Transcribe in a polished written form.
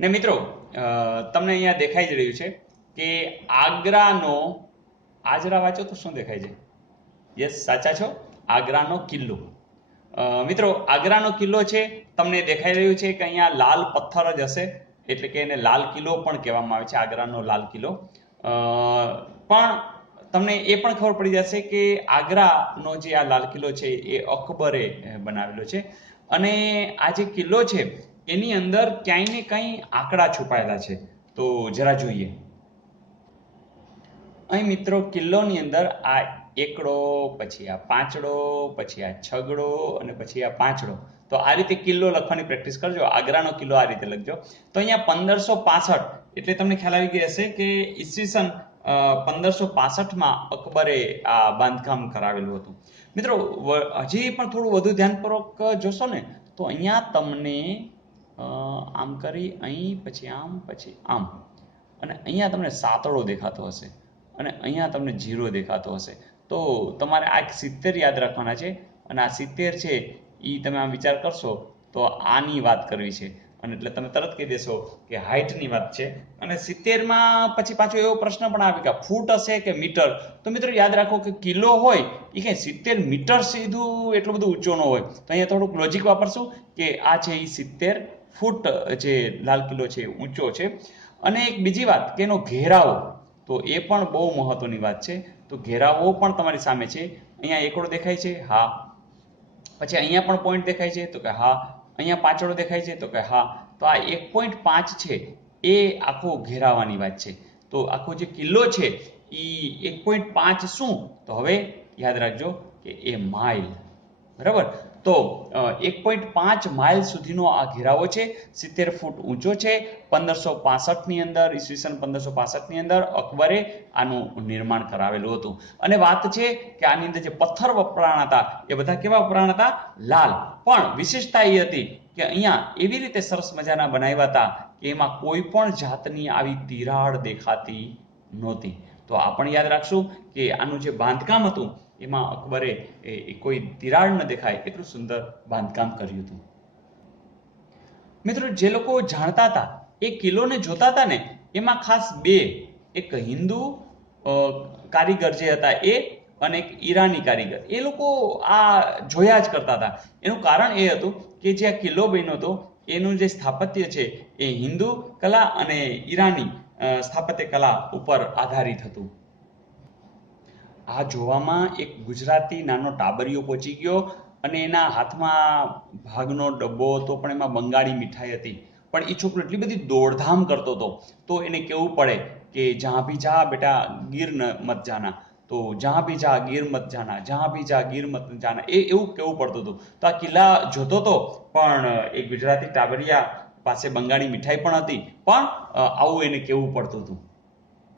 ને મિત્રો તમને અહીંયા દેખાઈ જ રહ્યું છે કે આગ્રાનો આજરા વાંચો તો શું દેખાય છે? યસ, સાચા છો. આગ્રાનો કિલ્લો. મિત્રો આગ્રાનો કિલ્લો છે, તમને દેખાઈ રહ્યું છે કે અહીંયા લાલ પથ્થર જ હશે, એટલે કે એને લાલ કિલ્લો પણ કહેવામાં આવે છે, આગ્રાનો લાલ કિલ્લો. પણ તમને એ પણ ખબર પડી જશે કે આગ્રાનો જે આ લાલ કિલ્લો છે એ અકબરે બનાવેલો છે. અને આ જે કિલ્લો છે એની અંદર ક્યાંય ને કંઈ આંકડા છુપાયેલા છે, તો જરા જોઈએ. અહીં મિત્રો કિલ્લોની અંદર આ એકડો, પછી આ પાંચડો, પછી આ છગડો અને પછી આ પાંચડો. તો આ રીતે કિલ્લો લખવાની પ્રેક્ટિસ કરજો. આગ્રાનો કિલ્લો આ રીતે લખજો. તો અહીંયા 1565 એટલે તમને ખ્યાલ આવી ગઈ હશે કે ઈસવીસન 1565માં અકબરે આ બાંધકામ કરાવેલું હતું. મિત્રો હજી પણ થોડું વધુ ધ્યાનપૂર્વક જોશો ને તો અહીંયા તમને આમ કરી અહીં પછી આમ અને અહીંયા તમને સાતડો દેખાતો હશે અને અહીંયા તમને જીરો દેખાતો હશે. તો તમારે આ 70 યાદ રાખવાના છે અને આ 70 છે એ તમે આમ વિચાર કરશો તો આની વાત કરવી છે, અને એટલે તમે તરત કહી દેશો કે હાઇટની વાત છે. અને 70માં પછી પાછો એવો પ્રશ્ન પણ આવે કે ફૂટ હશે કે મીટર. તો મિત્રો યાદ રાખો કે કિલો હોય એ કઈ 70 મીટર સીધું એટલું બધું ઊંચો ન હોય. તો અહીંયા થોડુંક લોજિક વાપરશું કે આ છે એ 70 ફૂટ જે લાલ કિલ્લો છે ઊંચો છે. અને એક બીજી વાત કે એનો ઘેરાવો, તો એ પણ બહુ મહત્વની વાત છે. તો ઘેરાવો પણ તમારી સામે છે. અહીંયા એકડો દેખાય છે, હા. પછી અહીંયા પણ પોઈન્ટ દેખાય છે, તો કે હા. અહીંયા પાંચડો દેખાય છે, તો કે હા. તો આ 1.5 છે એ આખો ઘેરાવાની વાત છે. તો આખો જે કિલ્લો છે એ 1.5 શું? તો હવે યાદ રાખજો કે એ માઇલ, બરાબર. તો 1.5 માઇલ સુધીનો આ ઘેરાવો છે, 70 ફૂટ ઊંચો છે. 1565ની અંદર, ઈસવીસન 1565ની અંદર અકબરે આનું નિર્માણ કરાવેલું હતું. અને વાત છે કે આની અંદર જે પથ્થર વપરાણા હતા એ બધા કેવા વપરાણા હતા? લાલ. પણ વિશેષતા એ હતી કે અહીંયા એવી રીતે સરસ મજાના બનાવ્યા હતા કે એમાં કોઈ પણ જાતની આવી તિરાડ દેખાતી નહોતી. તો આ પણ યાદ રાખશું કે આનું જે બાંધકામ હતું એમાં અકબરે કોઈ તિરાડ ન દેખાય એટલું સુંદર બાંધકામ કર્યું હતું. મિત્રો જે લોકો જાણતા હતા એ કિલ્લોને જોતા હતા ને એમાં ખાસ બે, એક હિન્દુ કારીગર જે હતા એ અને એક ઈરાની કારીગર, એ લોકો આ જોયા જ કરતા હતા. એનું કારણ એ હતું કે જે આ કિલ્લો બન્યો હતો એનું જે સ્થાપત્ય છે એ હિન્દુ કલા અને ઈરાની સ્થાપત્ય કલા ઉપર આધારિત હતું. આ જોવામાં એક ગુજરાતી નાનો ટાબરિયો પહોંચી ગયો અને એના હાથમાં ભાગનો ડબ્બો હતો, પણ એમાં બંગાળી મીઠાઈ હતી. પણ એ છોકરો એટલી બધી દોડધામ કરતો હતો તો એને કહેવું પડે કે જહાં ભી જા બેટા ગીર મત જાના, તો જહાં ભી જા ગીર મત જાના, જહાં ભી જા ગીર મત જાના, એવું કહેવું પડતું હતું. તો આ કિલ્લા જોતો હતો પણ એ ગુજરાતી ટાબરિયા પાસે બંગાળી મીઠાઈ પણ હતી, પણ આવું એને કહેવું પડતું હતું.